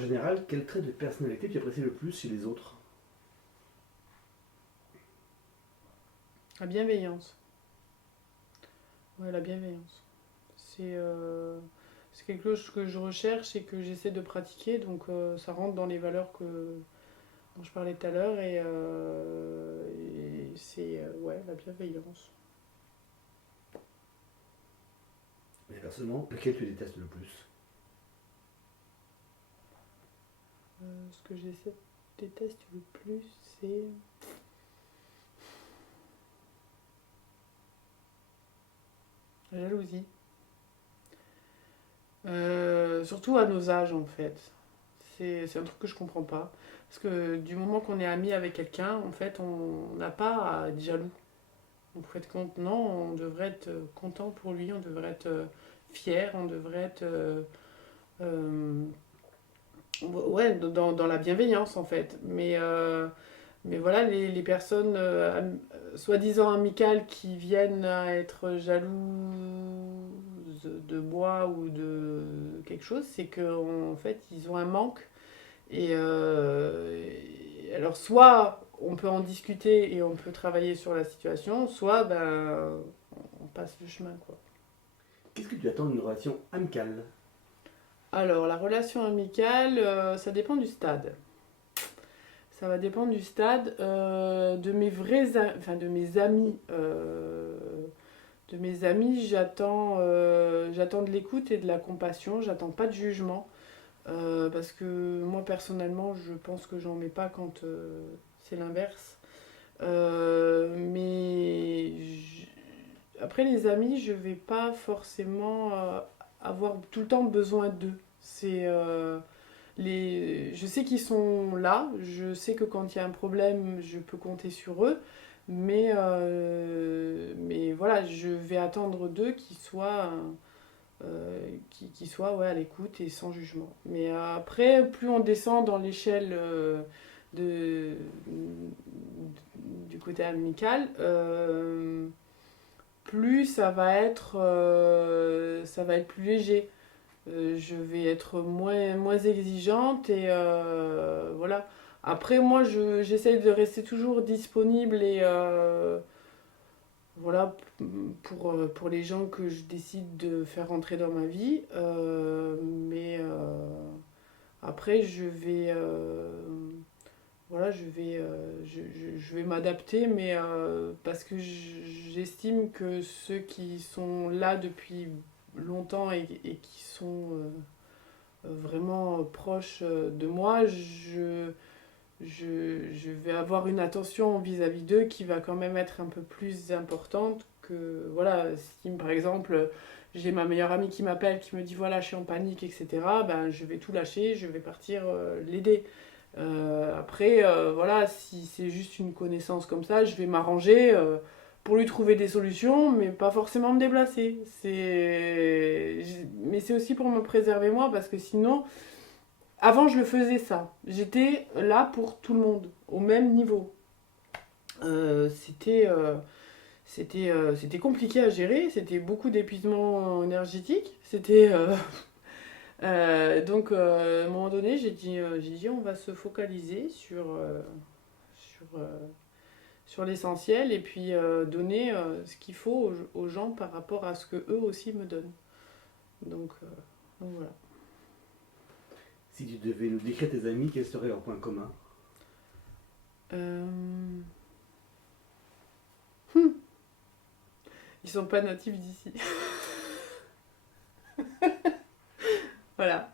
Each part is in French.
général, quel trait de personnalité tu apprécies le plus chez les autres? La bienveillance. Ouais, la bienveillance. C'est quelque chose que je recherche et que j'essaie de pratiquer, donc ça rentre dans les valeurs dont je parlais tout à l'heure et c'est ouais, la bienveillance. Et personnellement, lequel tu détestes le plus? Ce que déteste le plus, c'est la jalousie. Surtout à nos âges en fait. C'est un truc que je comprends pas. Parce que du moment qu'on est ami avec quelqu'un, en fait, on n'a pas à être jaloux. Donc, faut être content, on devrait être content pour lui, on devrait être fier, on devrait être euh, ouais, dans la bienveillance en fait. Mais voilà, les personnes soi-disant amicales qui viennent à être jalouses de moi ou de quelque chose, c'est qu'en fait, ils ont un manque. Alors, soit on peut en discuter et on peut travailler sur la situation, soit ben, on passe le chemin, quoi. Qu'est-ce que tu attends d'une relation amicale? Alors, la relation amicale, ça dépend du stade. Ça va dépendre du stade de mes enfin de mes amis. De mes amis, j'attends de l'écoute et de la compassion. J'attends pas de jugement parce que moi personnellement, je pense que j'en mets pas quand c'est l'inverse. Après les amis, je vais pas forcément avoir tout le temps besoin d'eux. Je sais qu'ils sont là, je sais que quand il y a un problème, je peux compter sur eux, mais voilà, je vais attendre d'eux qu'ils soient ouais, à l'écoute et sans jugement. Mais après, plus on descend dans l'échelle de, du côté amical, plus ça va être plus léger. Je vais être moins exigeante et voilà. Après, moi, j'essaye de rester toujours disponible et voilà pour les gens que je décide de faire rentrer dans ma vie. Après, voilà, je vais m'adapter, mais parce que j'estime que ceux qui sont là depuis longtemps et qui sont vraiment proches de moi, je vais avoir une attention vis-à-vis d'eux qui va quand même être un peu plus importante que, voilà, si par exemple j'ai ma meilleure amie qui m'appelle, qui me dit voilà je suis en panique, etc., ben je vais tout lâcher, je vais partir l'aider. Après, voilà, si c'est juste une connaissance comme ça, je vais m'arranger pour lui trouver des solutions, mais pas forcément me déplacer. Mais c'est aussi pour me préserver moi, parce que sinon, avant je le faisais ça. J'étais là pour tout le monde, au même niveau. Euh, c'était, euh, c'était compliqué à gérer, c'était beaucoup d'épuisement énergétique. À un moment donné, j'ai dit on va se focaliser sur, euh, sur l'essentiel et puis donner ce qu'il faut aux gens par rapport à ce que eux aussi me donnent. Donc, euh, donc voilà. Si tu devais nous décrire tes amis, quels seraient leurs points communs? Euh, Ils sont pas natifs d'ici. Voilà.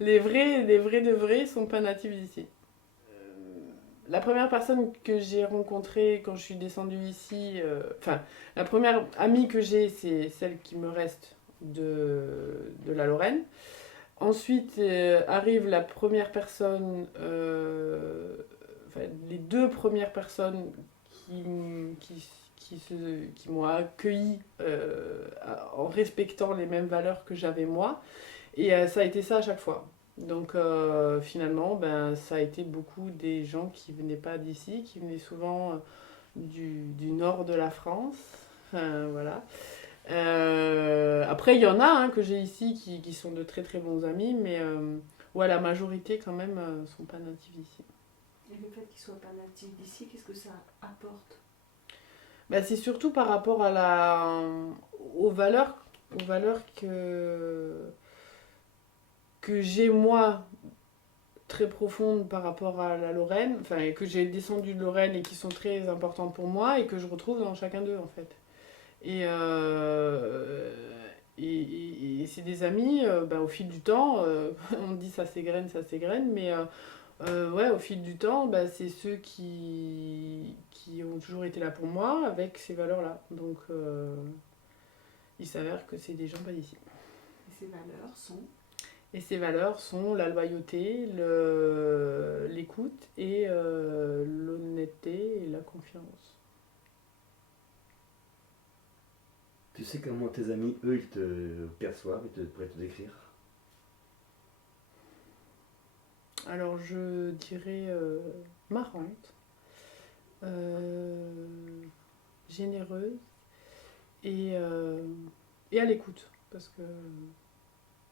Les vrais de vrais sont pas natifs d'ici. La première personne que j'ai rencontrée quand je suis descendue ici, enfin, la première amie que j'ai, c'est celle qui me reste de la Lorraine. Ensuite arrive la première personne, enfin, les deux premières personnes qui, qui, qui m'ont accueilli en respectant les mêmes valeurs que j'avais moi. Et ça a été ça à chaque fois. Donc finalement, ben, ça a été beaucoup des gens qui venaient pas d'ici, qui venaient souvent du nord de la France. Enfin, voilà. Après, il y en a hein, que j'ai ici qui sont de très très bons amis, mais ouais, la majorité quand même sont pas natifs d'ici. Et le fait qu'ils soient pas natifs d'ici, qu'est-ce que ça apporte? Bah, c'est surtout par rapport aux valeurs, que j'ai moi très profondes par rapport à la Lorraine, enfin et que j'ai descendu de Lorraine et qui sont très importantes pour moi et que je retrouve dans chacun d'eux en fait. Et, et c'est des amis, bah, au fil du temps, on dit ça s'égrène, mais ouais, au fil du temps, bah, c'est ceux qui ont toujours été là pour moi avec ces valeurs-là. Donc il s'avère que c'est des gens pas d'ici. Et ces valeurs sont? Et ces valeurs sont la loyauté, l'écoute et l'honnêteté et la confiance. Tu sais comment tes amis, eux, ils te perçoivent, ils pourraient te décrire? Alors je dirais marrante, généreuse et à l'écoute. Parce que,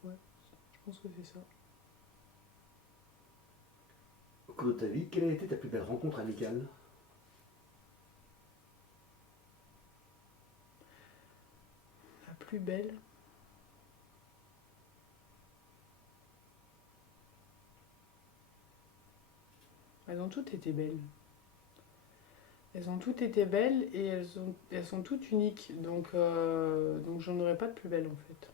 ouais, je pense que c'est ça. Au cours de ta vie, quelle a été ta plus belle rencontre amicale? La plus belle. Elles ont toutes été belles. Elles ont toutes été belles et elles sont toutes uniques. Donc j'en aurais pas de plus belle en fait.